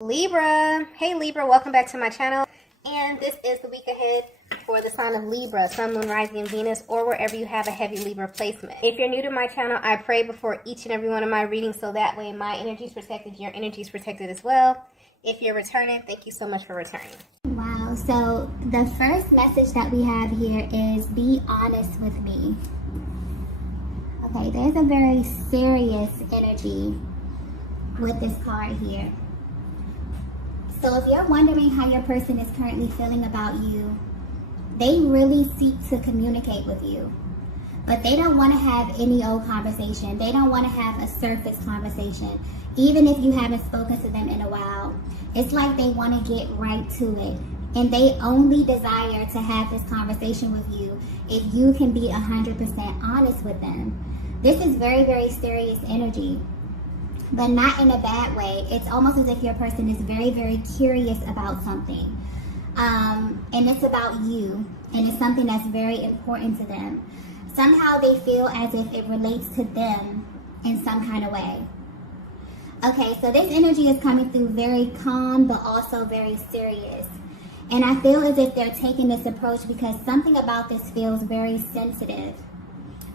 Libra. Hey Libra, welcome back to my channel. And this is the week ahead for the sign of Libra, Sun, Moon, Rising, and Venus, or wherever you have a heavy Libra placement. If you're new to my channel, I pray before each and every one of my readings so that way my energy is protected, your energy is protected as well. If you're returning, thank you so much for returning. Wow, so the first message that we have here is be honest with me. Okay, there's a very serious energy with this card here. So if you're wondering how your person is currently feeling about you, they really seek to communicate with you. But they don't want to have any old conversation. They don't want to have a surface conversation. Even if you haven't spoken to them in a while, it's like they want to get right to it. And they only desire to have this conversation with you if you can be 100% honest with them. This is very, very serious energy, but not in a bad way. It's almost as if your person is very, very curious about something. And it's about you, and it's something that's very important to them. Somehow they feel as if it relates to them in some kind of way. Okay, so this energy is coming through very calm, but also very serious. And I feel as if they're taking this approach because something about this feels very sensitive.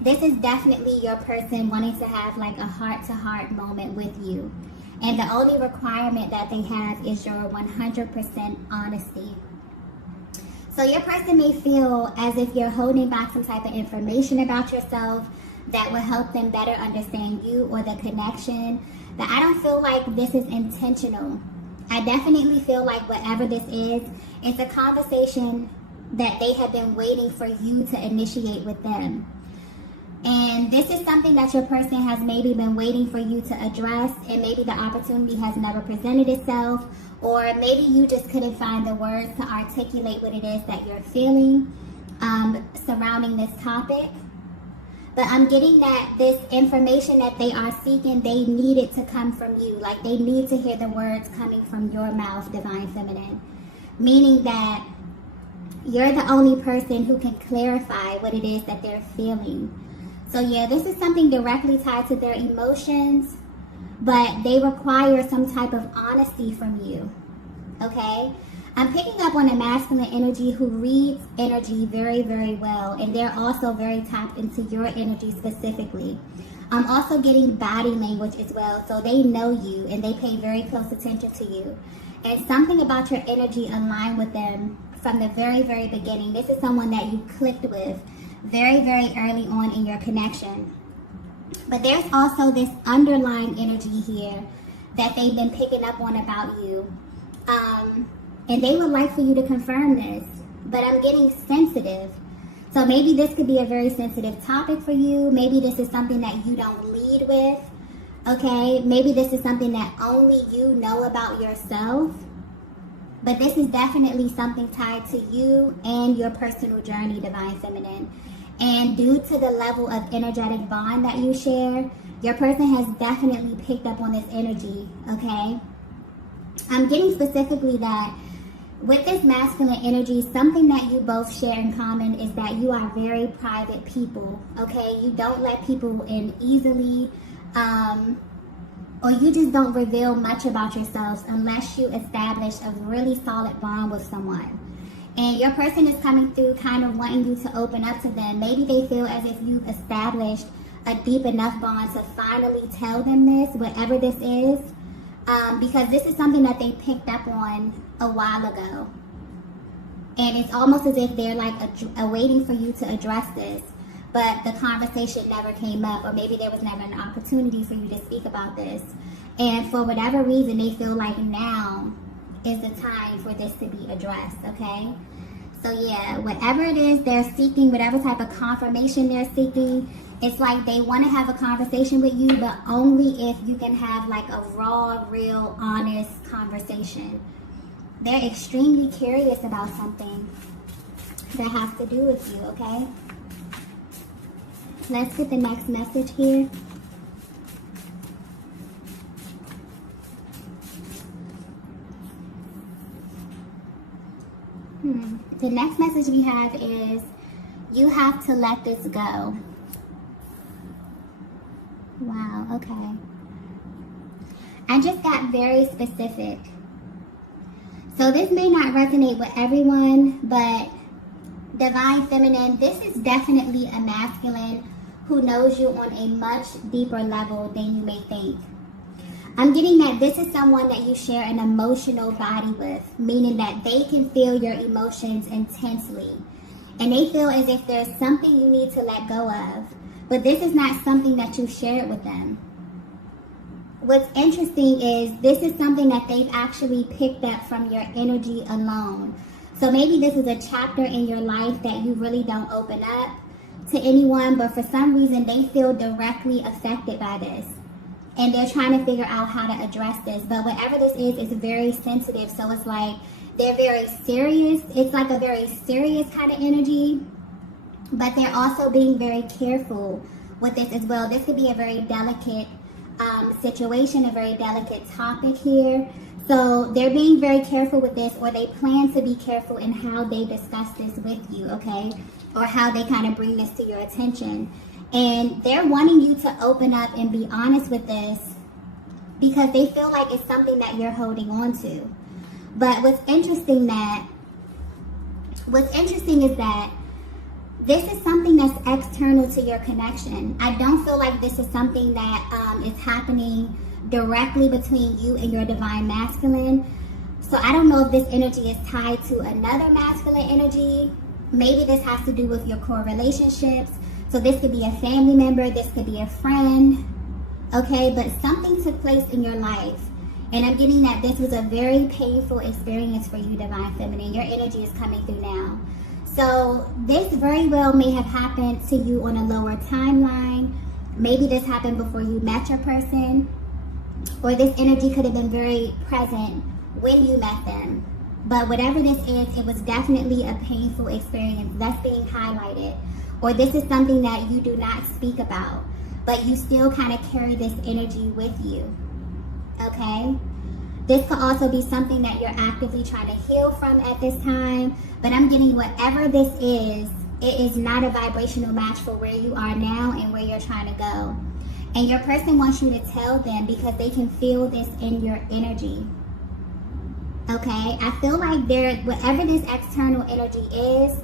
This is definitely your person wanting to have like a heart-to-heart moment with you. And the only requirement that they have is your 100% honesty. So your person may feel as if you're holding back some type of information about yourself that will help them better understand you or the connection. But I don't feel like this is intentional. I definitely feel like whatever this is, it's a conversation that they have been waiting for you to initiate with them. And this is something that your person has maybe been waiting for you to address, and maybe the opportunity has never presented itself, or maybe you just couldn't find the words to articulate what it is that you're feeling surrounding this topic. But I'm getting that this information that they are seeking, they need it to come from you. Like they need to hear the words coming from your mouth, Divine Feminine. Meaning that you're the only person who can clarify what it is that they're feeling. So yeah, this is something directly tied to their emotions, but they require some type of honesty from you, okay? I'm picking up on a masculine energy who reads energy very, very well, and they're also very tapped into your energy specifically. I'm also getting body language as well, so they know you and they pay very close attention to you. And something about your energy aligned with them from the very, very beginning. This is someone that you clicked with very, very early on in your connection. But there's also this underlying energy here that they've been picking up on about you. And they would like for you to confirm this, but I'm getting sensitive. So maybe this could be a very sensitive topic for you. Maybe this is something that you don't lead with, okay? Maybe this is something that only you know about yourself. But this is definitely something tied to you and your personal journey, Divine Feminine. And due to the level of energetic bond that you share, your person has definitely picked up on this energy, okay? I'm getting specifically that with this masculine energy, something that you both share in common is that you are very private people, okay? You don't let people in easily, or you just don't reveal much about yourselves unless you establish a really solid bond with someone. And your person is coming through kind of wanting you to open up to them. Maybe they feel as if you've established a deep enough bond to finally tell them this, whatever this is. Because this is something that they picked up on a while ago. And it's almost as if they're like waiting for you to address this, but the conversation never came up, or maybe there was never an opportunity for you to speak about this. And for whatever reason, they feel like now is the time for this to be addressed, okay? So yeah, whatever it is they're seeking, whatever type of confirmation they're seeking, it's like they want to have a conversation with you, but only if you can have like a raw, real, honest conversation. They're extremely curious about something that has to do with you, okay? Let's get the next message here. The next message we have is, you have to let this go. Wow, okay. I just got very specific. So this may not resonate with everyone, but Divine Feminine, this is definitely a masculine who knows you on a much deeper level than you may think. I'm getting that this is someone that you share an emotional body with, meaning that they can feel your emotions intensely. And they feel as if there's something you need to let go of. But this is not something that you shared with them. What's interesting is this is something that they've actually picked up from your energy alone. So maybe this is a chapter in your life that you really don't open up to anyone, but for some reason they feel directly affected by this. And they're trying to figure out how to address this. But whatever this is, it's very sensitive. So it's like they're very serious. It's like a very serious kind of energy. But they're also being very careful with this as well. This could be a very delicate situation, a very delicate topic here. So they're being very careful with this, or they plan to be careful in how they discuss this with you, okay? Or how they kind of bring this to your attention. And they're wanting you to open up and be honest with this because they feel like it's something that you're holding on to. But what's interesting is that this is something that's external to your connection. I don't feel like this is something that is happening directly between you and your divine masculine. So I don't know if this energy is tied to another masculine energy. Maybe this has to do with your core relationships. So this could be a family member, this could be a friend, okay? But something took place in your life. And I'm getting that this was a very painful experience for you, Divine Feminine. Your energy is coming through now. So this very well may have happened to you on a lower timeline. Maybe this happened before you met your person. Or this energy could have been very present when you met them. But whatever this is, it was definitely a painful experience that's being highlighted. Or this is something that you do not speak about, but you still kind of carry this energy with you, okay? This could also be something that you're actively trying to heal from at this time, but I'm getting whatever this is, it is not a vibrational match for where you are now and where you're trying to go. And your person wants you to tell them because they can feel this in your energy, okay? I feel like whatever this external energy is,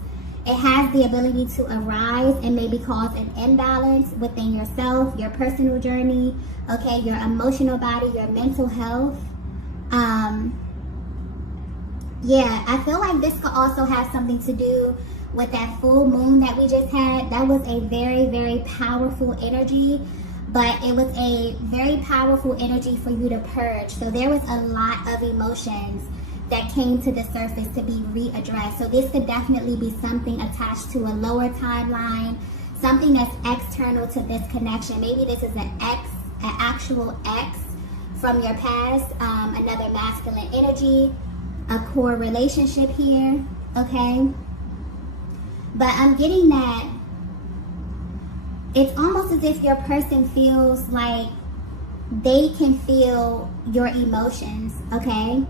it has the ability to arise and maybe cause an imbalance within yourself, your personal journey, okay, your emotional body, your mental health. Yeah, I feel like this could also have something to do with that full moon that we just had. That was a very, very powerful energy, but it was a very powerful energy for you to purge. So there was a lot of emotions that came to the surface to be readdressed. So this could definitely be something attached to a lower timeline, something that's external to this connection. Maybe this is an actual ex from your past, another masculine energy, a core relationship here, okay? But I'm getting that it's almost as if your person feels like they can feel your emotions, okay?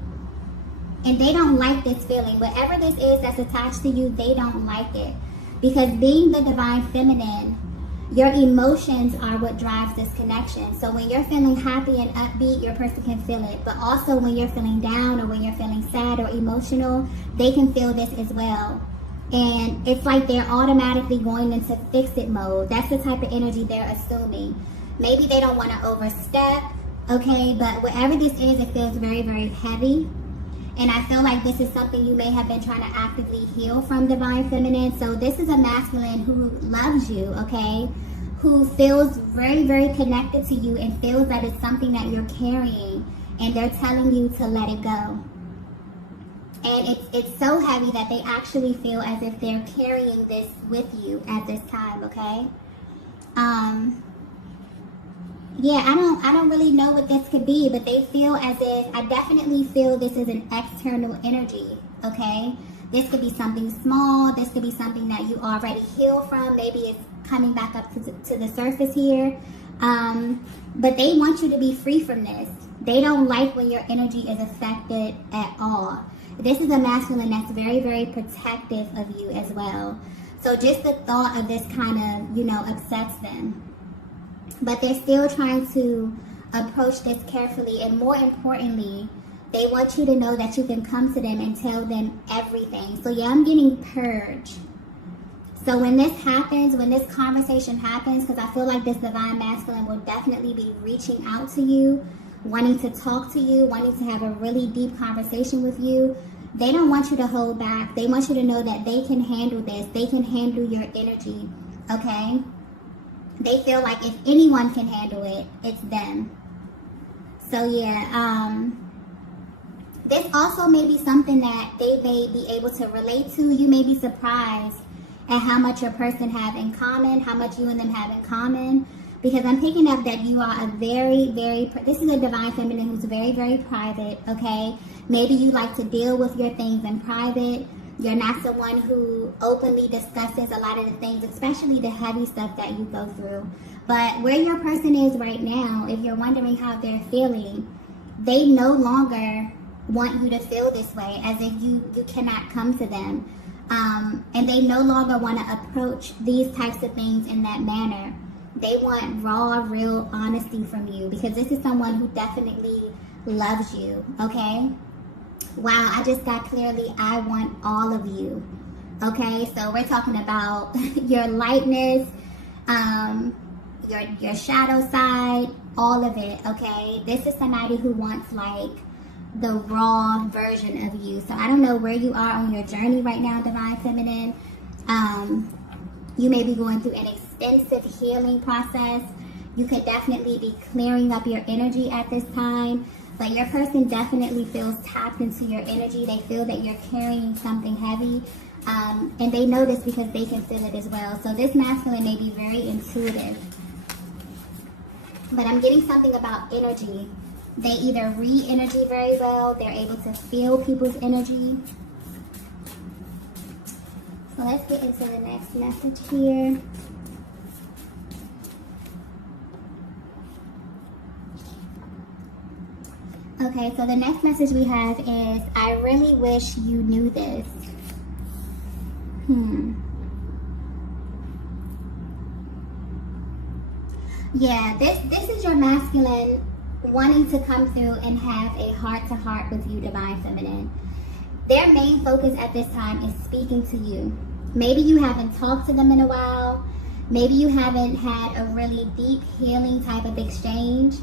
And they don't like this feeling. Whatever this is that's attached to you, they don't like it. Because being the Divine Feminine, your emotions are what drives this connection. So when you're feeling happy and upbeat, your person can feel it. But also when you're feeling down or when you're feeling sad or emotional, they can feel this as well. And it's like they're automatically going into fix-it mode. That's the type of energy they're assuming. Maybe they don't want to overstep, okay? But whatever this is, it feels very, very heavy. And I feel like this is something you may have been trying to actively heal from, Divine Feminine. So this is a masculine who loves you, okay? Who feels very, very connected to you and feels that it's something that you're carrying. And they're telling you to let it go. And it's so heavy that they actually feel as if they're carrying this with you at this time, okay? Yeah, I don't really know what this could be, but they feel as if, I definitely feel this is an external energy, okay? This could be something small. This could be something that you already healed from. Maybe it's coming back up to the surface here. But they want you to be free from this. They don't like when your energy is affected at all. This is a masculine that's very, very protective of you as well. So just the thought of this kind of, upsets them. But they're still trying to approach this carefully. And more importantly, They want you to know that you can come to them and tell them everything. So yeah, I'm getting purge. So when this happens, when this conversation happens, because I feel like this divine masculine will definitely be reaching out to you, wanting to talk to you, wanting to have a really deep conversation with you. They don't want you to hold back. They want you to know that they can handle this. They can handle your energy, okay? They feel like if anyone can handle it, it's them. So yeah, this also may be something that they may be able to relate to. You may be surprised at how much your person have in common, how much you and them have in common. Because I'm picking up that you are a this is a divine feminine who's very, very private, okay? Maybe you like to deal with your things in private. You're not someone who openly discusses a lot of the things, especially the heavy stuff that you go through. But where your person is right now, if you're wondering how they're feeling, they no longer want you to feel this way, as if you cannot come to them. And they no longer want to approach these types of things in that manner. They want raw, real honesty from you, because this is someone who definitely loves you, okay? Wow, I just got clearly, I want all of you, okay? So we're talking about your lightness, your shadow side, all of it, okay? This is somebody who wants like the raw version of you. So I don't know where you are on your journey right now, divine feminine. You may be going through an extensive healing process. You could definitely be clearing up your energy at this time, but your person definitely feels tapped into your energy. They feel that you're carrying something heavy, and they know this because they can feel it as well. So this masculine may be very intuitive, but I'm getting something about energy. They either read energy very well, they're able to feel people's energy. So let's get into the next message here. Okay, so the next message we have is, I really wish you knew this. Yeah, this is your masculine wanting to come through and have a heart-to-heart with you, divine feminine. Their main focus at this time is speaking to you. Maybe you haven't talked to them in a while. Maybe you haven't had a really deep healing type of exchange,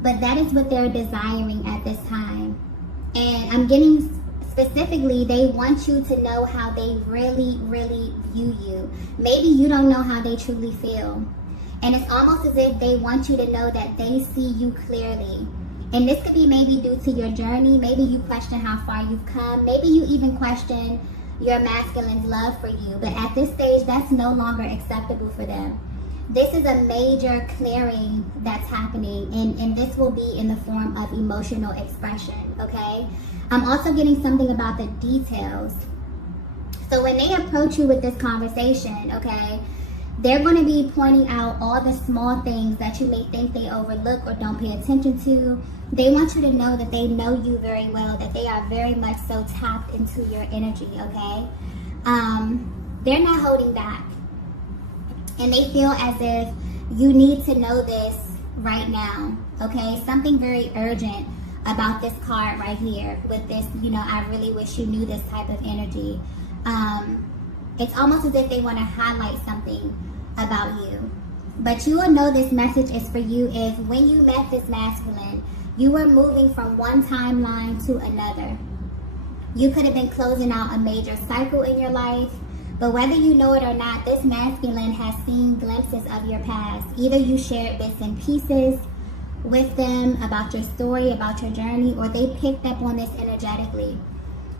but that is what they're desiring at this time. And I'm getting specifically, they want you to know how they really, really view you. Maybe you don't know how they truly feel. And it's almost as if they want you to know that they see you clearly. And this could be maybe due to your journey. Maybe you question how far you've come. Maybe you even question your masculine's love for you. But at this stage, that's no longer acceptable for them. This is a major clearing that's happening. And this will be in the form of emotional expression, okay? I'm also getting something about the details. So when they approach you with this conversation, okay, they're going to be pointing out all the small things that you may think they overlook or don't pay attention to. They want you to know that they know you very well, that they are very much so tapped into your energy, okay? They're not holding back. And they feel as if you need to know this right now, okay? Something very urgent about this card right here with this, I really wish you knew this type of energy. It's almost as if they want to highlight something about you. But you will know this message is for you if when you met this masculine, you were moving from one timeline to another. You could have been closing out a major cycle in your life, but whether you know it or not, this masculine has seen glimpses of your past. Either you shared bits and pieces with them about your story, about your journey, or they picked up on this energetically.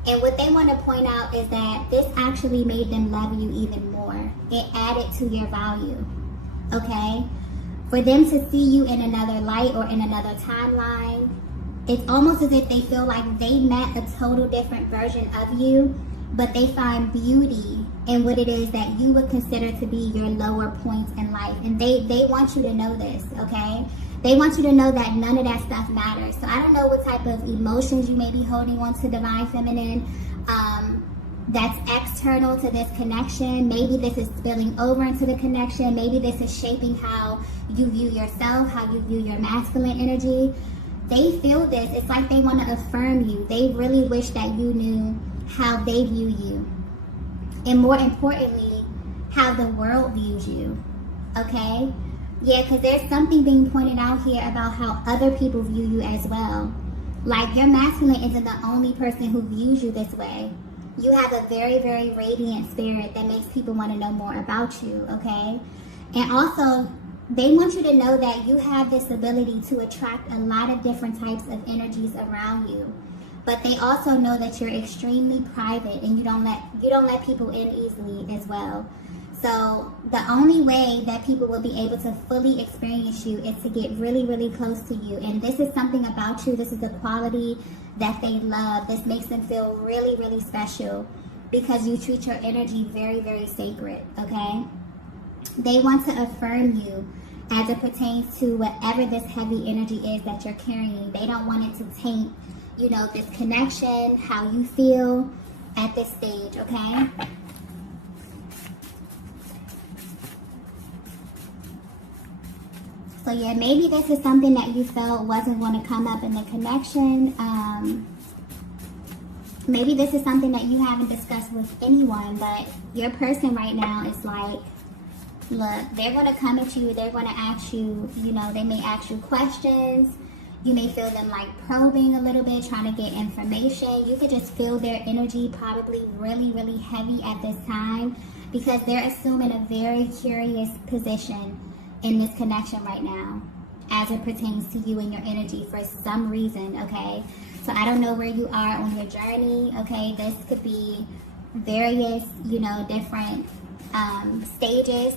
And what they want to point out is that this actually made them love you even more. It added to your value, okay? For them to see you in another light or in another timeline, it's almost as if they feel like they met a total different version of you, but they find beauty in what it is that you would consider to be your lower points in life. And they want you to know this, okay? They want you to know that none of that stuff matters. So I don't know what type of emotions you may be holding on to, divine feminine, that's external to this connection. Maybe this is spilling over into the connection. Maybe this is shaping how you view yourself, how you view your masculine energy. they feel this. It's like they want to affirm you. They really wish that you knew how they view you. And more importantly, how the world views you. Okay? Yeah, because there's something being pointed out here about how other people view you as well. Like, your masculine isn't the only person who views you this way. You have a very, very radiant spirit that makes people want to know more about you, okay? And also, they want you to know that you have this ability to attract a lot of different types of energies around you. But they also know that you're extremely private and you don't let people in easily as well. So the only way that people will be able to fully experience you is to get really, really close to you. And this is something about you. This is the quality that they love. This makes them feel really, really special because you treat your energy very, very sacred, okay? They want to affirm you as it pertains to whatever this heavy energy is that you're carrying. They don't want it to taint, this connection, how you feel at this stage, okay? So yeah, maybe this is something that you felt wasn't going to come up in the connection. Maybe this is something that you haven't discussed with anyone, but your person right now is like, look, they're going to come at you. They're going to ask you, they may ask you questions. You may feel them like probing a little bit, trying to get information. You could just feel their energy probably really, really heavy at this time because they're assuming a very curious position in this connection right now as it pertains to you and your energy for some reason, okay? So I don't know where you are on your journey, okay? This could be various, different stages.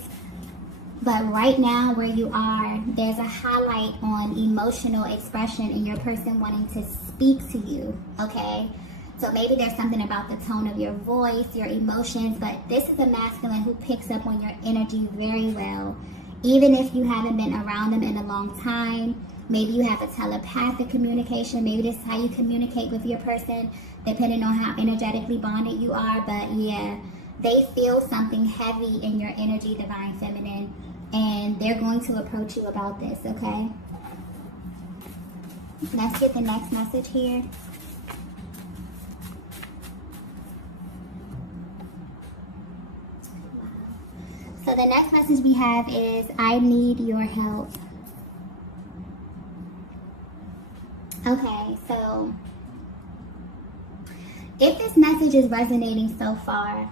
But right now where you are, there's a highlight on emotional expression and your person wanting to speak to you, okay? So maybe there's something about the tone of your voice, your emotions, but this is a masculine who picks up on your energy very well. Even if you haven't been around them in a long time, maybe you have a telepathic communication. Maybe this is how you communicate with your person, depending on how energetically bonded you are. But yeah, they feel something heavy in your energy, Divine Feminine, and they're going to approach you about this, okay? Let's get the next message here. So the next message we have is, I need your help. Okay, so if this message is resonating so far,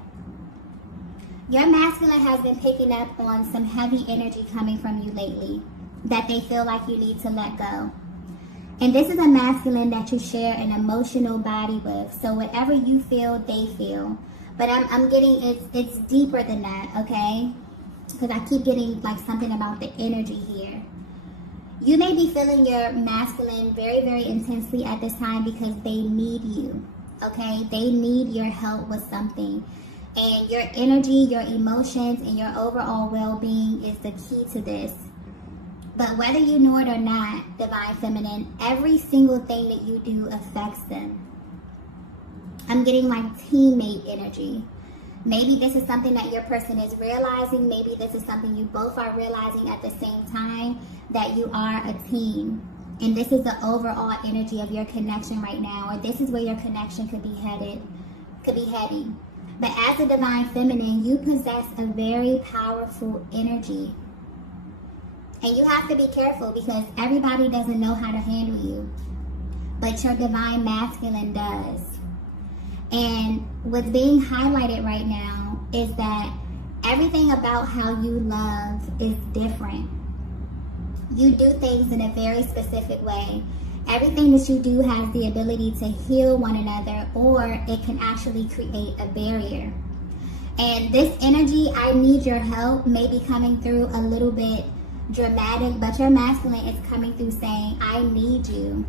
your masculine has been picking up on some heavy energy coming from you lately that they feel like you need to let go. And this is a masculine that you share an emotional body with. So whatever you feel, they feel. But I'm getting, it's deeper than that, okay? Because I keep getting like something about the energy here. You may be feeling your masculine very, very intensely at this time because they need you, okay? They need your help with something. And your energy, your emotions, and your overall well-being is the key to this. But whether you know it or not, Divine Feminine, every single thing that you do affects them. I'm getting like teammate energy. Maybe this is something that your person is realizing. Maybe this is something you both are realizing at the same time, that you are a team. And this is the overall energy of your connection right now. Or this is where your connection could be headed, But as a Divine Feminine, you possess a very powerful energy. And you have to be careful because everybody doesn't know how to handle you. But your Divine Masculine does. And what's being highlighted right now is that everything about how you love is different. You do things in a very specific way. Everything that you do has the ability to heal one another, or it can actually create a barrier. And this energy, I need your help, may be coming through a little bit dramatic, but your masculine is coming through saying, I need you.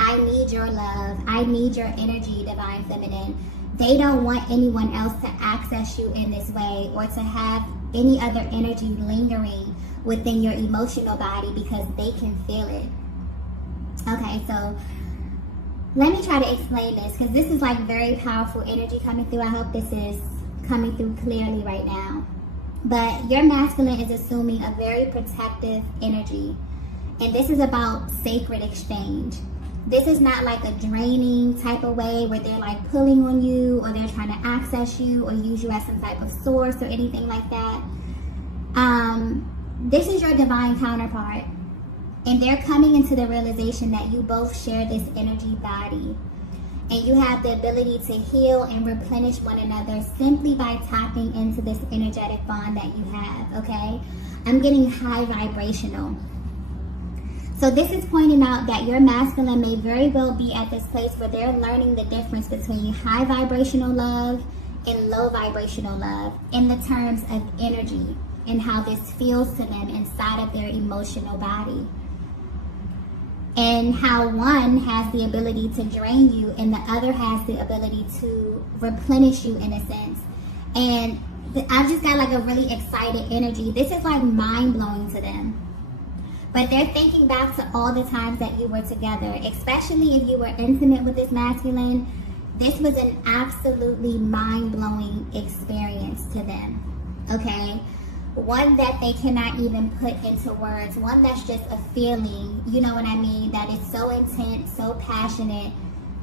I need your love. I need your energy, Divine Feminine. They don't want anyone else to access you in this way or to have any other energy lingering within your emotional body because they can feel it. Okay, so let me try to explain this because this is like very powerful energy coming through. I hope this is coming through clearly right now. But your masculine is assuming a very protective energy. And this is about sacred exchange. This is not like a draining type of way where they're like pulling on you or they're trying to access you or use you as some type of source or anything like that. This is your divine counterpart. And they're coming into the realization that you both share this energy body. And you have the ability to heal and replenish one another simply by tapping into this energetic bond that you have, okay? I'm getting high vibrational. So this is pointing out that your masculine may very well be at this place where they're learning the difference between high vibrational love and low vibrational love in the terms of energy and how this feels to them inside of their emotional body. And how one has the ability to drain you and the other has the ability to replenish you in a sense. And I've just got like a really excited energy. This is like mind-blowing to them. But they're thinking back to all the times that you were together, especially if you were intimate with this masculine. This was an absolutely mind-blowing experience to them, okay? One that they cannot even put into words, one that's just a feeling, you know what I mean, that is so intense, so passionate,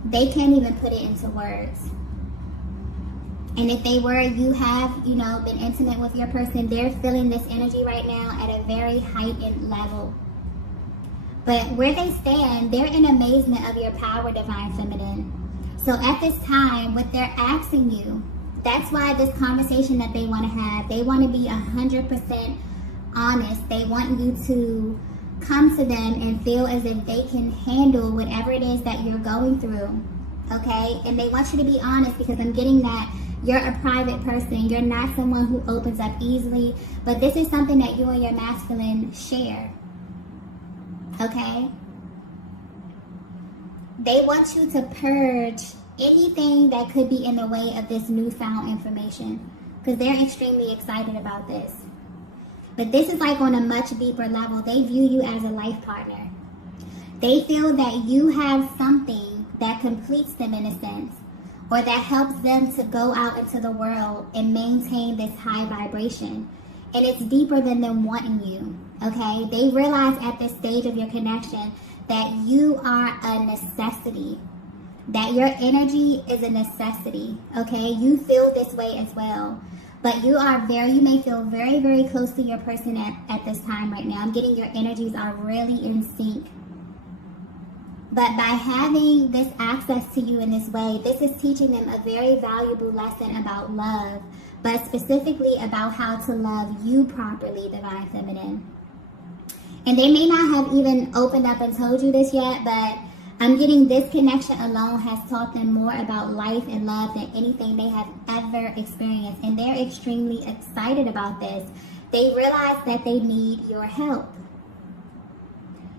they can't even put it into words. And if they were, you have, been intimate with your person, they're feeling this energy right now at a very heightened level. But where they stand, they're in amazement of your power, Divine Feminine. So at this time, what they're asking you, that's why this conversation that they want to have, they want to be 100% honest. They want you to come to them and feel as if they can handle whatever it is that you're going through, okay? And they want you to be honest because I'm getting that you're a private person. You're not someone who opens up easily, but this is something that you and your masculine share, okay? They want you to purge anything that could be in the way of this newfound information because they're extremely excited about this. But this is like on a much deeper level. They view you as a life partner. They feel that you have something that completes them in a sense, or that helps them to go out into the world and maintain this high vibration. And it's deeper than them wanting you, okay? They realize at this stage of your connection that you are a necessity, that your energy is a necessity, okay? You feel this way as well. But you may feel very, very close to your person at this time right now. I'm getting your energies are really in sync. But by having this access to you in this way, this is teaching them a very valuable lesson about love, but specifically about how to love you properly, Divine Feminine. And they may not have even opened up and told you this yet, but I'm getting this connection alone has taught them more about life and love than anything they have ever experienced. And they're extremely excited about this. They realize that they need your help.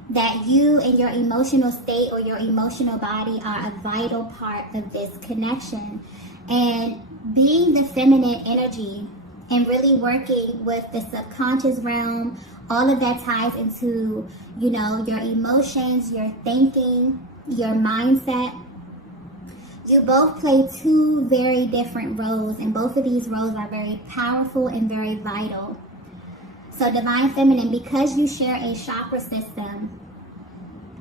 That you and your emotional state or your emotional body are a vital part of this connection. And being the feminine energy and really working with the subconscious realm, all of that ties into, your emotions, your thinking, your mindset. You both play two very different roles, and both of these roles are very powerful and very vital. So Divine Feminine, because you share a chakra system,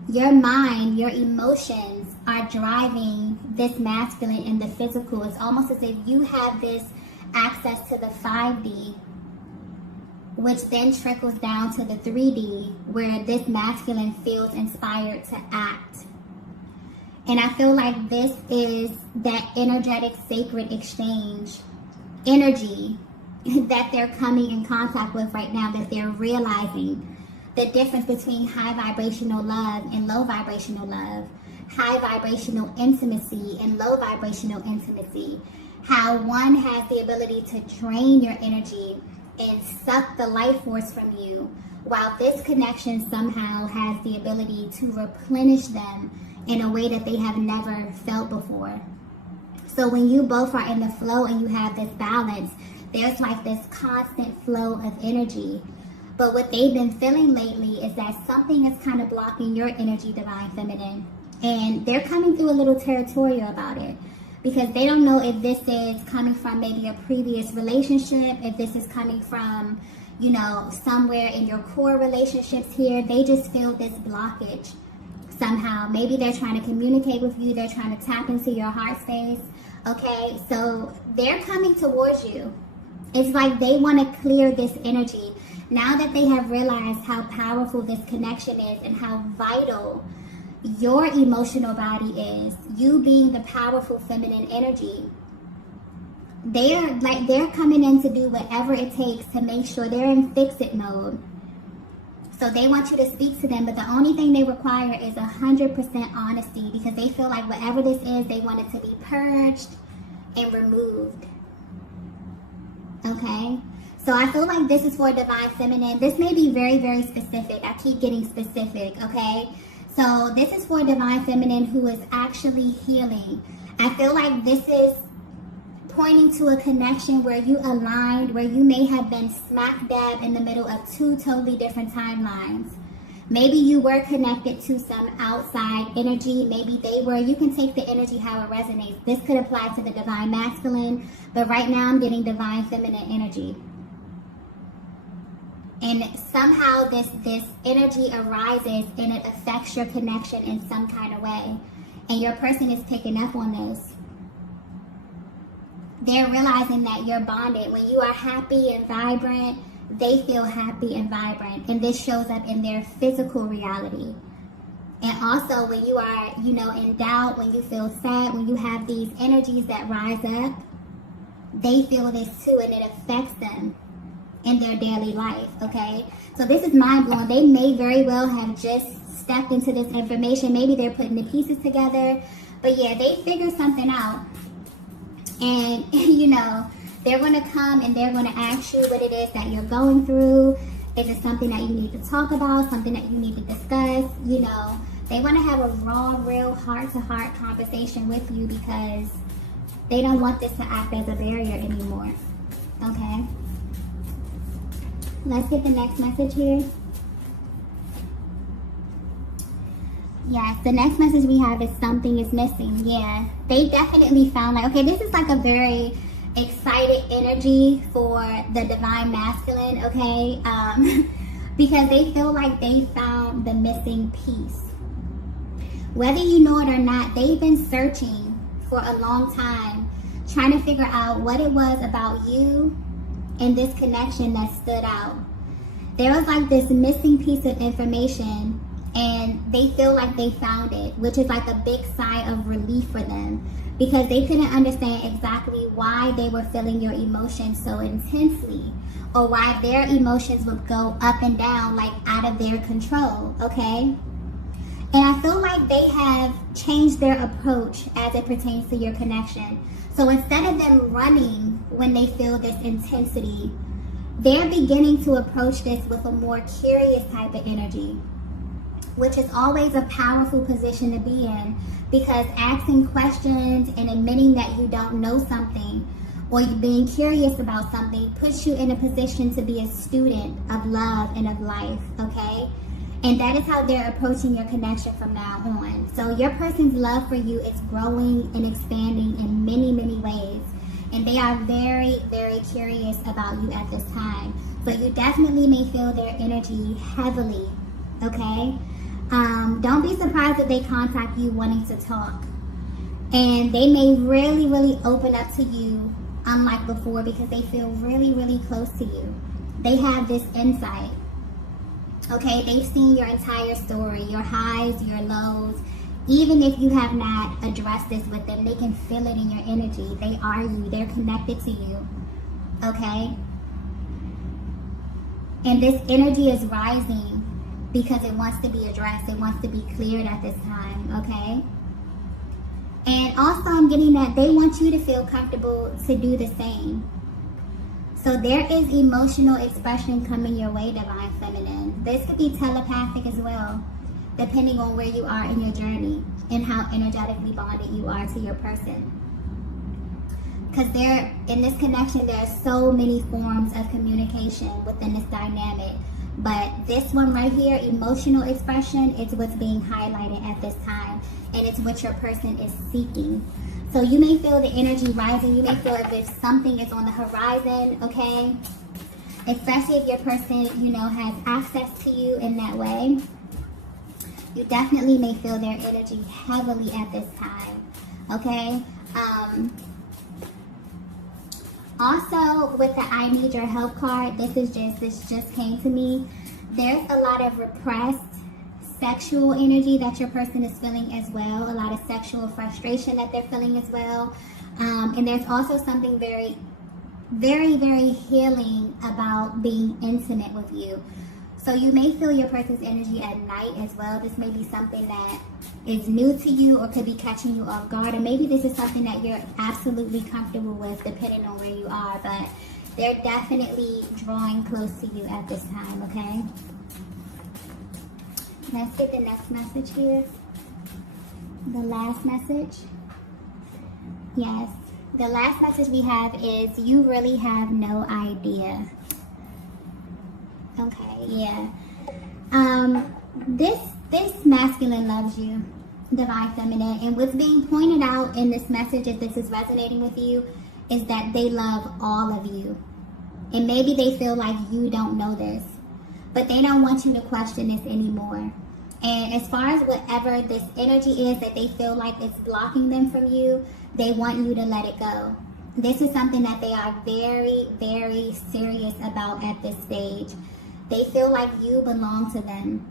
your mind, your emotions are driving this masculine in the physical. It's almost as if you have this access to the 5D, which then trickles down to the 3D, where this masculine feels inspired to act. And I feel like this is that energetic sacred exchange energy that they're coming in contact with right now, that they're realizing the difference between high vibrational love and low vibrational love, high vibrational intimacy and low vibrational intimacy, how one has the ability to drain your energy and suck the life force from you, while this connection somehow has the ability to replenish them in a way that they have never felt before. So when you both are in the flow and you have this balance, there's like this constant flow of energy. But what they've been feeling lately is that something is kind of blocking your energy, Divine Feminine. And they're coming through a little territorial about it, because they don't know if this is coming from maybe a previous relationship, if this is coming from, you know, somewhere in your core relationships here, they just feel this blockage somehow. Maybe they're trying to communicate with you. They're trying to tap into your heart space. Okay, so they're coming towards you. It's like they want to clear this energy. Now that they have realized how powerful this connection is and how vital your emotional body is, you being the powerful feminine energy, they're coming in to do whatever it takes to make sure they're in fix-it mode. So they want you to speak to them, but the only thing they require is 100% honesty, because they feel like whatever this is, they want it to be purged and removed. Okay? So I feel like this is for divine feminine. This may be very, very specific. I keep getting specific, okay? So this is for divine feminine who is actually healing. I feel like this is pointing to a connection where you aligned, where you may have been smack dab in the middle of two totally different timelines. Maybe you were connected to some outside energy. Maybe they were. You can take the energy how it resonates. This could apply to the divine masculine, but right now I'm getting divine feminine energy. And somehow this energy arises and it affects your connection in some kind of way. And your person is picking up on this. They're realizing that you're bonded. When you are happy and vibrant, they feel happy and vibrant. And this shows up in their physical reality. And also when you are, you know, in doubt, when you feel sad, when you have these energies that rise up, they feel this too, and it affects them in their daily life, okay? So this is mind-blowing. They may very well have just stepped into this information. Maybe they're putting the pieces together. But yeah, they figured something out. And, you know, they're going to come and they're going to ask you what it is that you're going through. Is it something that you need to talk about, something that you need to discuss? You know, they want to have a raw, real, heart-to-heart conversation with you because they don't want this to act as a barrier anymore, okay? Let's get the next message here. Yes, the next message we have is something is missing. Yeah, they definitely found like, okay, this is like a very excited energy for the divine masculine, okay? Because they feel like they found the missing piece. Whether you know it or not, they've been searching for a long time, trying to figure out what it was about you and this connection that stood out. There was like this missing piece of information, and they feel like they found it, which is like a big sigh of relief for them, because they couldn't understand exactly why they were feeling your emotions so intensely, or why their emotions would go up and down like out of their control, okay? And I feel like they have changed their approach as it pertains to your connection. So instead of them running when they feel this intensity, they're beginning to approach this with a more curious type of energy, which is always a powerful position to be in, because asking questions and admitting that you don't know something or being curious about something puts you in a position to be a student of love and of life, okay? And that is how they're approaching your connection from now on. So your person's love for you is growing and expanding in many, many ways. And they are very, very curious about you at this time. But you definitely may feel their energy heavily, okay? Don't be surprised if they contact you wanting to talk. And they may really, really open up to you unlike before, because they feel really, really close to you. They have this insight. Okay, they've seen your entire story, your highs, your lows. Even if you have not addressed this with them, they can feel it in your energy. They are you. They're connected to you. Okay? And this energy is rising because it wants to be addressed. It wants to be cleared at this time. Okay? And also I'm getting that they want you to feel comfortable to do the same. So there is emotional expression coming your way, divine feminine. This could be telepathic as well, depending on where you are in your journey and how energetically bonded you are to your person. Because in this connection, there are so many forms of communication within this dynamic. But this one right here, emotional expression, is what's being highlighted at this time. And it's what your person is seeking. So you may feel the energy rising. You may feel as if something is on the horizon, okay? especially if your person, you know, has access to you in that way. You definitely may feel their energy heavily at this time, okay? Also, with the I need your help card, this just came to me. There's a lot of repressed sexual energy that your person is feeling as well, a lot of sexual frustration that they're feeling as well. And there's also something very, very, very healing about being intimate with you. So you may feel your person's energy at night as well. This may be something that is new to you or could be catching you off guard. And maybe this is something that you're absolutely comfortable with depending on where you are. But they're definitely drawing close to you at this time, okay? Let's get the next message here. The last message. Yes. The last message we have is you really have no idea. Okay, yeah. This masculine loves you, divine feminine, and what's being pointed out in this message, if this is resonating with you, is that they love all of you. And maybe they feel like you don't know this, but they don't want you to question this anymore. And as far as whatever this energy is that they feel like it's blocking them from you, they want you to let it go. This is something that they are very, very serious about at this stage. They feel like you belong to them,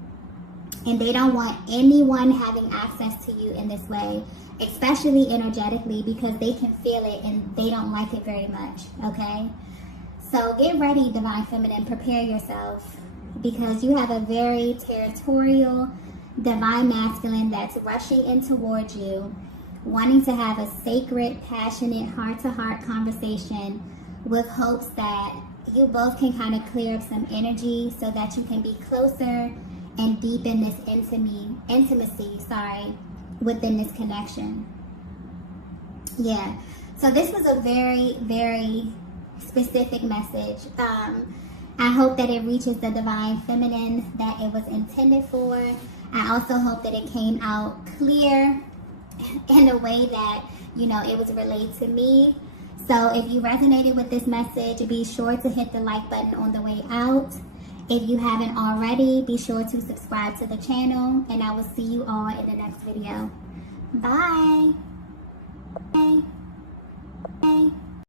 and they don't want anyone having access to you in this way, especially energetically, because they can feel it and they don't like it very much, okay? So get ready, divine feminine, prepare yourself, because you have a very territorial divine masculine that's rushing in towards you, wanting to have a sacred, passionate, heart-to-heart conversation with hopes that you both can kind of clear up some energy so that you can be closer and deepen this intimacy within this connection. Yeah, so this was a very, very specific message. I hope that it reaches the divine feminine that it was intended for. I also hope that it came out clear in a way that, you know, it was relayed to me. So if you resonated with this message, be sure to hit the like button on the way out. If you haven't already, be sure to subscribe to the channel, and I will see you all in the next video. Bye. Bye.